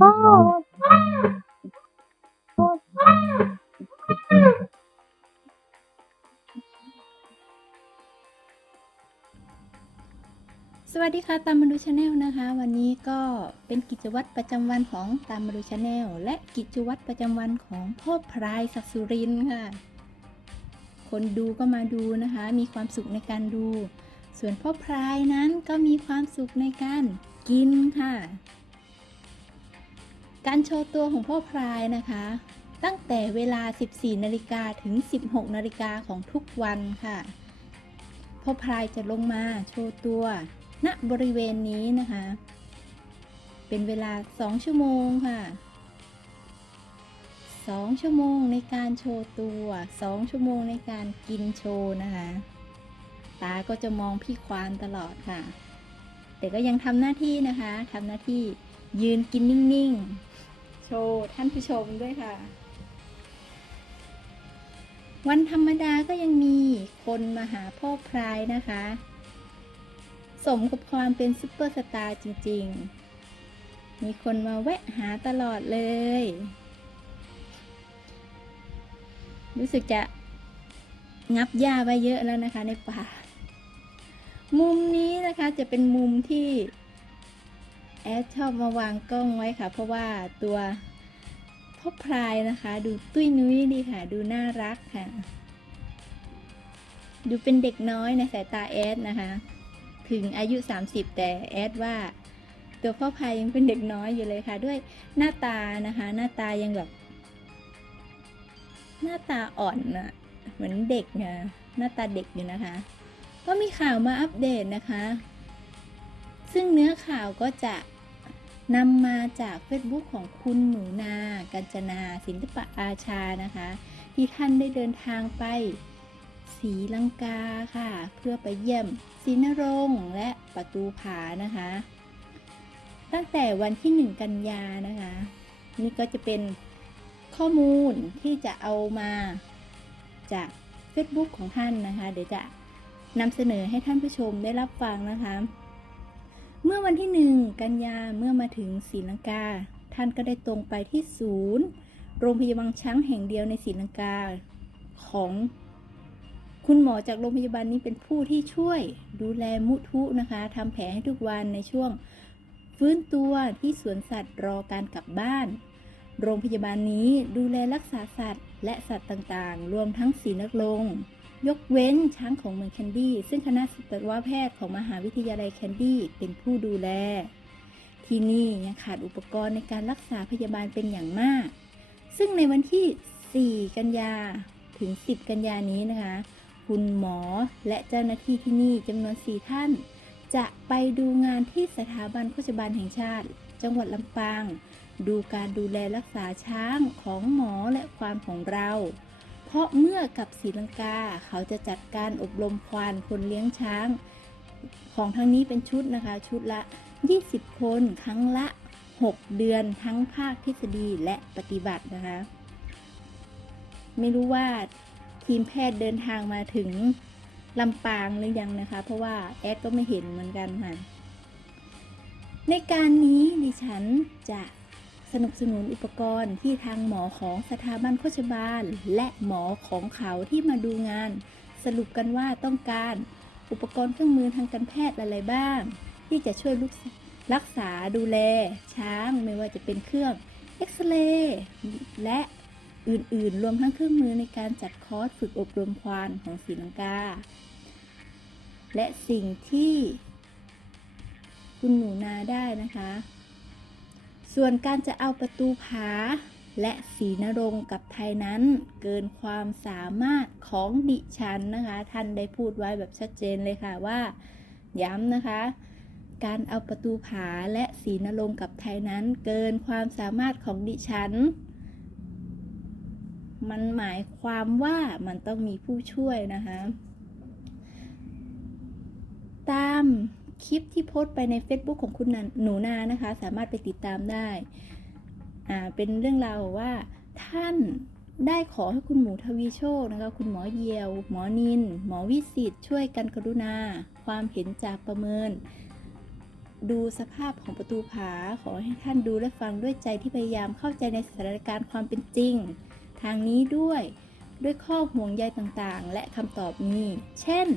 สวัสดีค่ะตามมาดูชาแนลนะคะ วันนี้ก็เป็นกิจวัตรประจำวันของตามมาดูชาแนลและกิจวัตรประจำวันของพ่อพรายศักสุรินค่ะ คนดูก็มาดูนะคะ มีความสุขในการดู ส่วนพ่อพรายนั้นก็มีความสุขในการกินค่ะ การโชว์ตัวของพ่อพรายนะคะ ตั้งแต่เวลา 14 นาฬิกาถึง 16 นาฬิกาของทุกวันค่ะ พ่อพรายจะลงมาโชว์ตัวณบริเวณนี้นะคะ เป็นเวลา 2 ชั่วโมงค่ะ 2 ชั่วโมงในการโชว์ตัว 2 ชั่วโมงในการกินโชว์นะคะ ตาก็จะมองพี่ควานตลอดค่ะ แต่ก็ยังทำหน้าที่นะคะทำหน้าที่ ยืนกินนิ่งๆ โชว์ท่านผู้ชมด้วยค่ะ วันธรรมดาก็ยังมีคนมาหาพ่อพรายนะคะ สมกับความเป็นซุปเปอร์สตาร์จริงๆ มีคนมาแวะหาตลอดเลย รู้สึกจะงับหญ้าไว้เยอะแล้วนะคะในป่า มุมนี้นะคะจะเป็นมุมที่ แอดชอบมาวางกล้องไว้ค่ะ เพราะว่าตัวพ่อพรายนะคะ ดูตุ้ยนุ้ยดีค่ะ ดูน่ารักค่ะ ดูเป็นเด็กน้อยในสายตาแอดนะคะ ถึงอายุ 30 แต่แอดว่า ตัวพ่อพายยังเป็นเด็กน้อยอยู่เลยค่ะ ด้วยหน้าตานะคะ หน้าตายังแบบ หน้าตาอ่อนนะเหมือนเด็กนะหน้าตาเด็กอยู่นะคะ ก็มีข่าวมาอัปเดตนะคะ ซึ่งเนื้อข่าวก็จะ นำมาจาก Facebook ของคุณหนูนา กัญจนา ศิลปะอาชานะคะ ที่ท่านได้เดินทางไปศรีลังกาค่ะ เพื่อไปเยี่ยมศรีนรงและประตูผานะคะ ตั้งแต่วันที่ 1 กันยานะคะ นี่ก็จะเป็นข้อมูลที่จะเอามาจาก Facebook ของท่านนะคะ เดี๋ยวจะนำเสนอให้ท่านผู้ชมได้รับฟังนะคะ เมื่อวันที่ 1 กันยาเมื่อมาถึงศรีลังกา ท่านก็ได้ตรงไปที่ศูนย์ โรงพยาบาลช้างแห่งเดียวในศรีลังกาของคุณหมอจากโรงพยาบาลนี้เป็นผู้ที่ช่วยดูแลมุทุนะคะทำแผลให้ทุกวันในช่วงฟื้นตัวที่สวนสัตว์รอการกลับบ้าน โรงพยาบาลนี้ดูแลรักษาสัตว์และสัตว์ต่างๆ รวมทั้งศรีนักลง ยกเว้นช้างของเมืองแคนดี้ ซึ่งคณะสัตวแพทย์ของมหาวิทยาลัยแคนดี้เป็นผู้ดูแล ที่นี่ยังขาดอุปกรณ์ในการรักษาพยาบาลเป็นอย่างมาก ซึ่งในวันที่ 4 กันยาถึง 10 กันยานี้นะคะ คุณหมอและเจ้าหน้าที่ที่นี่จำนวน 4 ท่าน จะไปดูงานที่สถาบันโฆษบาลแห่งชาติ จังหวัดลำปาง ดูการดูแลรักษาช้างของหมอและควานของเรา เพราะเมื่อกับศรีลังกาเขาจะจัดการอบรมควานคนเลี้ยงช้าง ของทั้งนี้เป็นชุดนะคะชุดละ 20 คนครั้งละ 6 เดือนทั้งภาคทฤษฎีและปฏิบัตินะคะ ไม่รู้ว่าทีมแพทย์เดินทางมาถึงลำปางหรือยังนะคะ เพราะว่าแอดก็ไม่เห็นเหมือนกันค่ะในการนี้ดิฉันจะ สนับสนุนอุปกรณ์ที่ทางหมอของสถาบันโฆษบาล และหมอของเขาที่มาดูงาน สรุปกันว่าต้องการอุปกรณ์เครื่องมือทางการแพทย์อะไรบ้าง ที่จะช่วยลุกรักษาดูแล ช้างไม่ว่าจะเป็นเครื่องเอ็กซเรย์และอื่นๆ รวมทั้งเครื่องมือในการจัดคอร์สฝึกอบรมควานของศรีลังกา และสิ่งที่คุณหนูนาได้นะคะ ส่วนการจะเอาประตูผา และสีนรงกับไทยนั้น เกินความสามารถของดิฉันนะคะ ท่านได้พูดไว้แบบชัดเจนเลยค่ะว่า ย้ำนะคะ การเอาประตูผาและสีนรงกับไทยนั้น เกินความสามารถของดิฉัน มันหมายความว่ามันต้องมีผู้ช่วยนะคะ ตาม คลิปที่โพสต์ไปใน Facebook ของคุณหนูนานะคะ สามารถไปติดตามได้ อ่า เป็นเรื่องราวว่าท่านได้ขอให้คุณหมูทวีโชคนะคะ คุณหมอเยียว หมอนิน หมอวิสิตช่วยกันกรุณา ความเห็นจากประเมิน ดูสภาพของประตูผา ขอให้ท่านดูและฟังด้วยใจที่พยายามเข้าใจในสถานการณ์ความเป็นจริง ทางนี้ด้วยด้วยข้อห่วงใยต่างๆ และคำตอบมีเช่น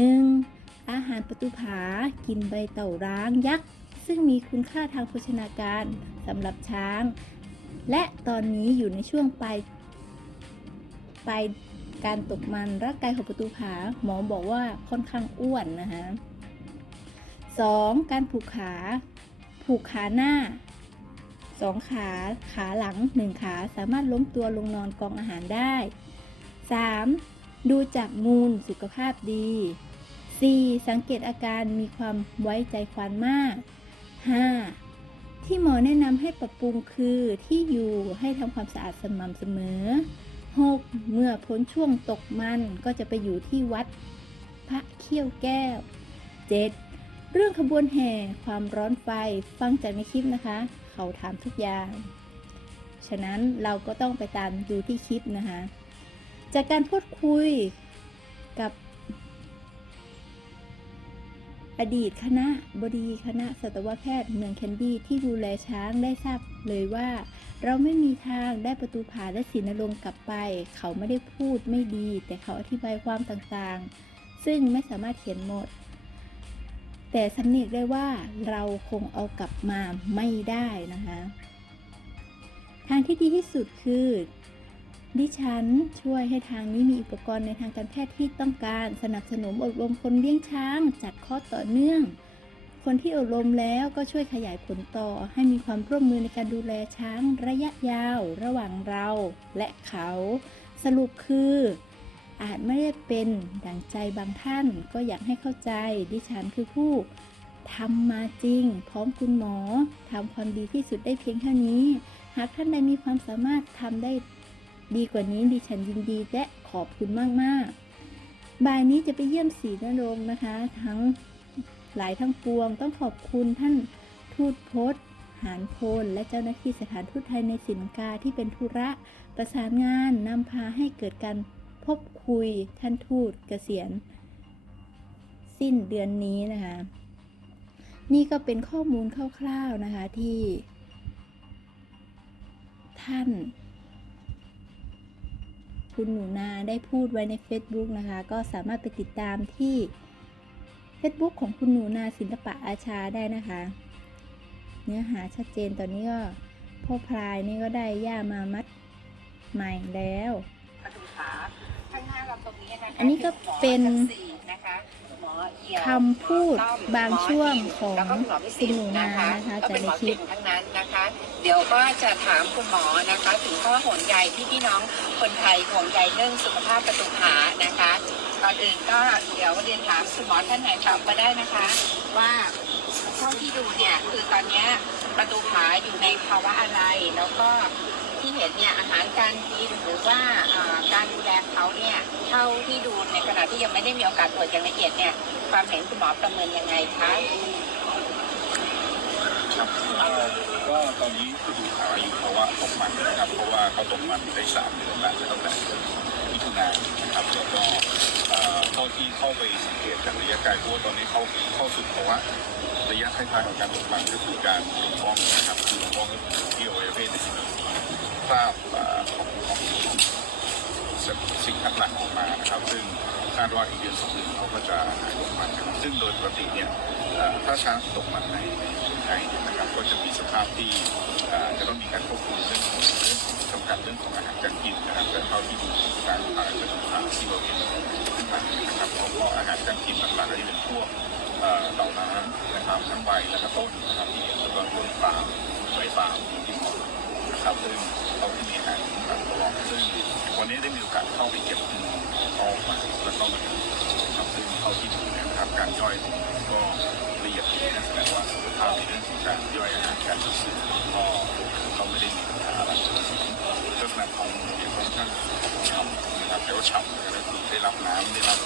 1. อาหารประตูผากินใบเต่าร้างยักษ์ ซึ่งมีคุณค่าทางโภชนาการสำหรับช้าง และตอนนี้อยู่ในช่วงปลายปลายการตกมันร่างกายของประตูผาหมอบอกว่าค่อนข้างอ้วนนะคะ 2. การผูกขา ผูกขาหน้า 2 ขา ขาหลัง 1 ขาสามารถล้มตัวลงนอนกองอาหารได้ 3. ดูจากมูลสุขภาพดี 4. สังเกตอาการมีความไว้ใจควานมาก 5. ที่หมอแนะนำให้ปรับปรุงคือที่อยู่ให้ทำความสะอาดสม่ำเสมอ 6. เมื่อพ้นช่วงตกมันก็จะไปอยู่ที่วัด พระเขี้ยวแก้ว 7. เรื่องขบวนแห่ความร้อนไฟฟังจากในคลิปนะคะ เขาถามทุกอย่าง ฉะนั้นเราก็ต้องไปตามดูที่คลิปนะคะ จากการพูดคุยกับ อดีตคณะบดีคณะสัตวแพทย์เมืองแคนดี้ที่ดูแลช้างได้ทราบเลยว่า เราไม่มีทางได้ประตูผาและศินรงกลับไป เขาไม่ได้พูดไม่ดี แต่เขาอธิบายความต่างๆ ซึ่งไม่สามารถเขียนหมด แต่สำเนียกได้ว่าเราคงเอากลับมาไม่ได้นะคะ ทางที่ดีที่สุดคือ ดิฉันช่วยให้ทางนี้มีอุปกรณ์ในทางการแพทย์ที่ต้องการสนับสนุนอบรมคนเลี้ยงช้าง จัดคอร์สต่อเนื่อง คนที่อบรมแล้วก็ช่วยขยายผลต่อให้มีความร่วมมือในการดูแลช้างระยะยาว ระหว่างเราและเขา สรุปคือ อาจไม่ได้เป็นดังใจบางท่านก็อยากให้เข้าใจ ดิฉันคือผู้ทำมาจริง พร้อมคุณหมอทำความดีที่สุดได้เพียงเท่านี้ หากท่านใดมีความสามารถทำได้ ดีกว่านี้ดิฉันยินดีและขอบคุณมากๆ บ่ายนี้จะไปเยี่ยมศรีนรงนะคะ ทั้งหลายทั้งปวงต้องขอบคุณท่านทูตพจน์หานพล และเจ้าหน้าที่สถานทูตไทยในศรีลังกาที่เป็นธุระประสานงานนำพาให้เกิดการพบคุยท่านทูตเกษียณ สิ้นเดือนนี้นะคะ นี่ก็เป็นข้อมูลคร่าวๆนะคะที่ ท่าน คุณหนูนาได้พูดไว้ใน Facebook นะคะ ก็สามารถไปติดตามที่ Facebook ของคุณหนูนาศิลปะอาชาได้นะคะ เนื้อหาชัดเจนตอนนี้ก็พ่อพลายนี่ก็ได้ย่ามามัดใหม่แล้วประตูขาข้างหน้าเราตรงนี้นะคะอันนี้ก็เป็นหมอทั้งสี่นะคะหมอเอี่ยว คำพูดบางช่วงของคุณหมอนูนานะคะนะในคลิปทั้งนั้นนะคะ เดี๋ยวก็จะถามคุณหมอนะคะ ถึงข้อห่วงใยที่พี่น้องคนไทยห่วงใยเรื่องสุขภาพประตูขานะคะก่อนอื่นก็เดี๋ยวเรียนถามคุณหมอท่านไหนตอบมาได้นะคะ ว่าเท่าที่ดูเนี่ยคือตอนนี้ประตูขาอยู่ในภาวะอะไรแล้วก็ ที่เห็นเนี่ยอาหารการกินหรือว่าการดูแลเขาเนี่ยเท่าที่ดูในขณะที่ยังไม่ได้มีโอกาสตรวจอย่างละเอียดเนี่ยความเห็นคุณหมอประเมินยังไงคะครับก็ตอนนี้คือดูขาอยู่เพราะว่าตกมันนะครับเพราะว่าเขาตกมันได้สามเดือนแล้วตั้งแต่มิถุนายนนะครับแล้วก็เท่าที่เข้าไปสังเกตจากระยะไกลเพราะว่าตอนนี้เขาเข้าสู่ภาวะระยะท้ายๆของการตกมันก็คือการติดฟ้องนะครับคือฟ้องก็คือที่อวัยวะเพศเนี่ยค ราบของของสิ่งต่างๆออกมานะครับ ซึ่งคาดว่าอีกเดือนสองเดือนเขาก็จะหายตกมันนะครับซึ่งโดยปกติเนี่ยถ้าช้างตกมันในในไทยนะครับก็จะมีสภาพที่จะต้องมีการควบคุมเรื่องของเรื่องของจำกัดเรื่องของอาหารการกินนะครับแต่เท่าที่ดูการขายกระดูกขาที่เราเห็นขึ้นมานะครับเขาก็อาหารการกินหลักๆก็จะเป็นพวกเอ่อเต่าน้ำนะครับทั้งใบและก็ต้นนะครับที่เห็นแล้วก็ต้นปาล์มใบปาล์มที่ นะครับซึ่งเขาที่มีหารต่างๆตลอดซึ่งวันนี้ได้มีโอกาสเข้าไปเก็บเอาออกมาแล้วก็มาดูครับซึ่งเท่าที่ดูเนี่ยนะครับการย่อยของมันก็ละเอียดดีนะแสดงว่าสุขภาพในเรื่องของการย่อยอาหารการดูดซึมก็เขาไม่ได้มีปัญหาอะไรลักษณะของเนี่ยค่อนข้างฉ่ำนะครับแต่ว่าฉ่ำก็คือได้รับน้ำได้รับ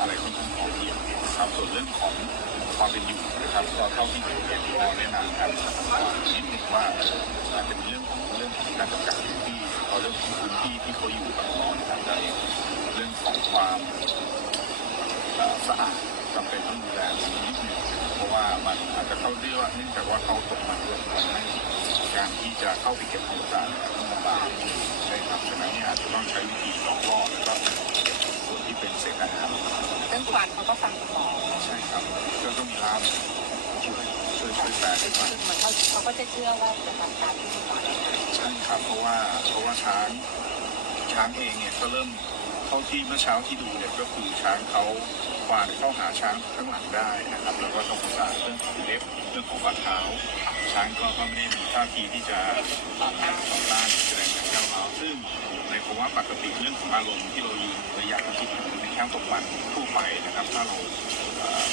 อะไรค่อนข้างพอเพียงครับส่วนเรื่องของ ความเป็นอยู่นะครับก็เท่าที่เห็นเนี่ยก็แนะนำกันนิดนึงว่าอาจจะมีเรื่องของเรื่องของการจำกัดพื้นที่เขาเรื่องของพื้นที่ที่เขาอยู่บางตอนนะครับในเรื่องของความสะอาดจำเป็นต้องดูแลนิดหนึงเพราะว่ามันอาจจะเข้าเรียกว่าเนื่องจากว่าเขาตกมันเยอะทำให้การที่จะเข้าไปเก็บของต่างๆต้องลำบากใช่ครับฉะนั้นเนี่ยอาจจะต้องใช้วิธีหลอกล่อแล้วก็ส่วนที่ เป็นเศษอาหารเรื่องควันเขาก็ฟังหมอใช่ครับก็ต้องมีล่ามช่วยช่วยช่วยแปลให้ฟังเหมือนเขาเขาก็จะเชื่อว่าจะทำตามที่คุณหมอใช่ครับเพราะว่าเพราะว่าช้างช้างเองเนี่ยก็เริ่มเท่าที่เมื่อเช้าที่ดูเนี่ยก็คือช้างเขาควานเข้าหาช้างข้างหลังได้นะครับ แล้วก็ต้องประสานเรื่องของเล็บเรื่องของฝ่าเท้า ช้างก็ก็ไม่ได้มีท่าทีที่จะต่อต้านต่อต้านแสดงการก้าวร้าซึ่ง ในภาวะปกติเรื่องของอารมณ์ที่เรายู่ระยะที่อยู่ในแคมป์ตกมันทั่วไปนะครับ ถ้าเรา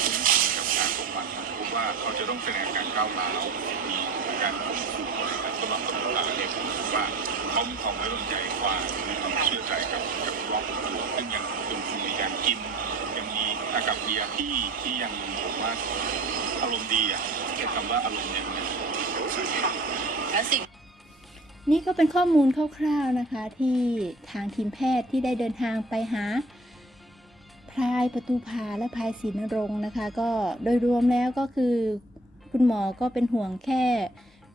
คุ้นชินกับการตกมันพบว่าเขาจะต้องแสดงการก้าวร้าวมีการข่มขู่อะไรกันสำหรับตำรวจอะไรเนี่ยผมคิดว่าเขามีความไว้วางใจกว่ามีความเชื่อใจกับกับรอบตัวซึ่งยังยังคงมีการกิน ยังมีอากับเบียร์ที่ที่ยังผมว่าอารมณ์ดีอะเก็บคำว่าอารมณ์ยังยังและสิ่ง นี่ก็เป็นข้อมูลคร่าวๆนะคะที่ทางทีมแพทย์ที่ได้เดินทางไปหาพลายประตูพาและพลายศรีนรงค์นะคะ ก็โดยรวมแล้วก็คือคุณหมอก็เป็นห่วงแค่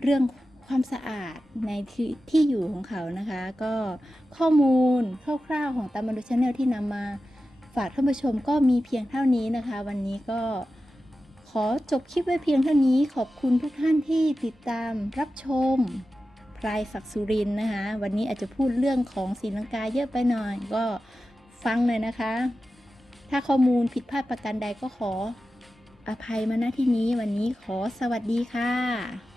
เรื่องความสะอาดในที่ที่อยู่ของเขานะคะ ก็ข้อมูลคร่าวๆของตามมาดูชาแนลที่นำมาฝากท่านผู้ชมก็มีเพียงเท่านี้นะคะ วันนี้ก็ขอจบคลิปไว้เพียงเท่านี้ขอบคุณทุกท่านที่ติดตามรับชม พลายศักสุรินนะคะ วันนี้อาจจะพูดเรื่องของศรีลังกาเยอะไปหน่อย ก็ฟังเลยนะคะ ถ้าข้อมูลผิดพลาดประการใดก็ขออภัยมาณที่นี้วันนี้ขอสวัสดีค่ะ